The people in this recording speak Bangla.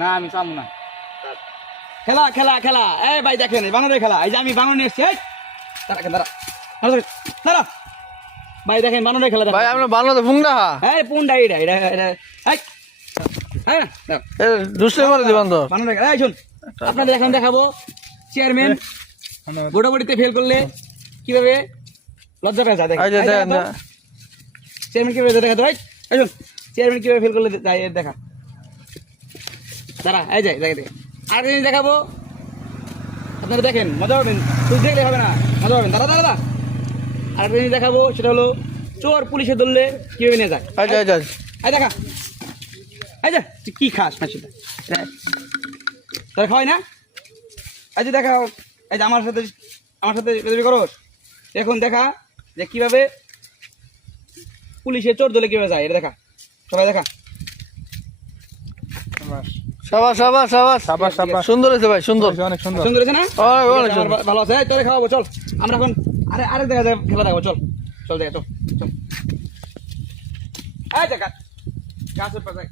না আমি চামু না খেলা খেলা খেলা এই ভাই দেখেন বানরের খেলা এই যে আমি বানর নিয়ে এসছি দাঁড়া ভাই দেখেন বানরের খেলা ভাই আমরা বানর পুংডা এই পুন্ডা এটা এটা এটা এই হ্যাঁ দুসরে মারে দিবান তো বানরের খেলা এই শুন আপনাদের এখন দেখাবো চেয়ারম্যান গোটাগুটিতে ফেল করলে কিভাবে লজ্জা পেয়ে যায় দেখেন চেয়ারম্যান কিভাবে দেখা দেয় এই শুন চেয়ারম্যান কিভাবে ফেল করলে যায় দেখা দাঁড়া এই যাই দেখে আর জিনিস দেখাবো আপনারা দেখেন মজা পাবেন শুধু দেখলে হবে না মজা পাবেন দাঁড়া দাঁড়া আর জিনিস দেখাবো সেটা হলো চোর পুলিশে ধরলে কিভাবে নিয়ে যায় এই দেখা এই যে তুই কি খাস না সেটা তোরা খাওয়াই না এই যে দেখা এই যে আমার সাথে করস এখন দেখা যে কিভাবে পুলিশে চোর ধরলে কিভাবে যায় এটা দেখা সবাই দেখা সুন্দর হয়েছে ভাই সুন্দর অনেক সুন্দর সুন্দর হয়েছে না ভালো আছে তোরে খাওয়াবো চল আমরা এখন আরেক দেখা যায় খেলা দেখাবো চল চল দেখা চল চল গাছের পাশে